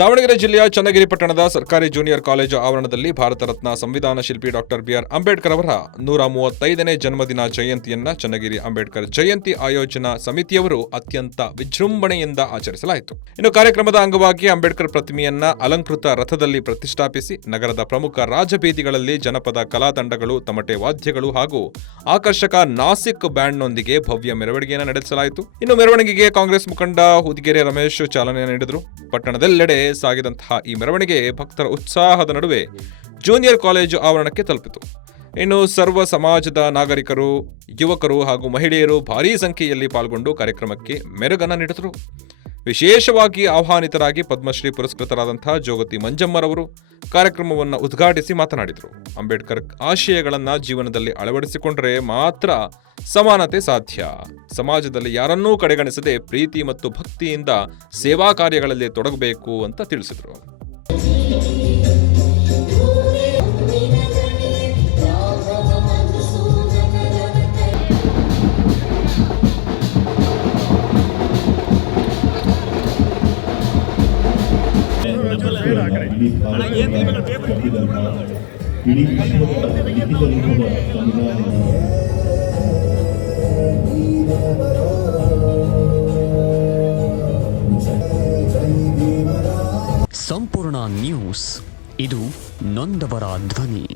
ದಾವಣಗೆರೆ ಜಿಲ್ಲೆಯ ಚನ್ನಗಿರಿ ಪಟ್ಟಣದ ಸರ್ಕಾರಿ ಜೂನಿಯರ್ ಕಾಲೇಜು ಆವರಣದಲ್ಲಿ ಭಾರತ ರತ್ನ ಸಂವಿಧಾನ ಶಿಲ್ಪಿ ಡಾಕ್ಟರ್ ಬಿಆರ್ ಅಂಬೇಡ್ಕರ್ ಅವರ 135ನೇ ಜನ್ಮದಿನ ಜಯಂತಿಯನ್ನ ಚನ್ನಗಿರಿ ಅಂಬೇಡ್ಕರ್ ಜಯಂತಿ ಆಯೋಜನಾ ಸಮಿತಿಯವರು ಅತ್ಯಂತ ವಿಜೃಂಭಣೆಯಿಂದ ಆಚರಿಸಲಾಯಿತು. ಇನ್ನು ಕಾರ್ಯಕ್ರಮದ ಅಂಗವಾಗಿ ಅಂಬೇಡ್ಕರ್ ಪ್ರತಿಮೆಯನ್ನ ಅಲಂಕೃತ ರಥದಲ್ಲಿ ಪ್ರತಿಷ್ಠಾಪಿಸಿ ನಗರದ ಪ್ರಮುಖ ರಾಜಬೀದಿಗಳಲ್ಲಿ ಜನಪದ ಕಲಾ ತಂಡಗಳು, ತಮಟೆ ವಾದ್ಯಗಳು ಹಾಗೂ ಆಕರ್ಷಕ ನಾಸಿಕ್ ಬ್ಯಾಂಡ್ನೊಂದಿಗೆ ಭವ್ಯ ಮೆರವಣಿಗೆಯನ್ನು ನಡೆಸಲಾಯಿತು. ಇನ್ನು ಮೆರವಣಿಗೆಗೆ ಕಾಂಗ್ರೆಸ್ ಮುಖಂಡ ಹುದಿಗೆರೆ ರಮೇಶ್ ಚಾಲನೆ ನೀಡಿದರು. ಪಟ್ಟಣದೆಲ್ಲೆಡೆ ಸಾಗಿದಂತಹ ಈ ಮೆರವಣಿಗೆ ಭಕ್ತರ ಉತ್ಸಾಹದ ನಡುವೆ ಜೂನಿಯರ್ ಕಾಲೇಜು ಆವರಣಕ್ಕೆ ತಲುಪಿತು. ಇನ್ನು ಸರ್ವ ಸಮಾಜದ ನಾಗರಿಕರು, ಯುವಕರು ಹಾಗೂ ಮಹಿಳೆಯರು ಭಾರೀ ಸಂಖ್ಯೆಯಲ್ಲಿ ಪಾಲ್ಗೊಂಡು ಕಾರ್ಯಕ್ರಮಕ್ಕೆ ಮೆರುಗನ್ನು ನೀಡಿದರು. ವಿಶೇಷವಾಗಿ ಆಹ್ವಾನಿತರಾಗಿ ಪದ್ಮಶ್ರೀ ಪುರಸ್ಕೃತರಾದಂತಹ ಜೋಗತಿ ಮಂಜಮ್ಮರವರು ಕಾರ್ಯಕ್ರಮವನ್ನು ಉದ್ಘಾಟಿಸಿ ಮಾತನಾಡಿದರು. ಅಂಬೇಡ್ಕರ್ ಆಶಯಗಳನ್ನು ಜೀವನದಲ್ಲಿ ಅಳವಡಿಸಿಕೊಂಡರೆ ಮಾತ್ರ ಸಮಾನತೆ ಸಾಧ್ಯ. ಸಮಾಜದಲ್ಲಿ ಯಾರನ್ನೂ ಕಡೆಗಣಿಸದೆ ಪ್ರೀತಿ ಮತ್ತು ಭಕ್ತಿಯಿಂದ ಸೇವಾ ಕಾರ್ಯಗಳಲ್ಲಿ ತೊಡಗಬೇಕು ಅಂತ ತಿಳಿಸಿದರು. ಸಂಪೂರ್ಣ ನ್ಯೂಸ್, ಇದು ನೊಂದವರ ಧ್ವನಿ.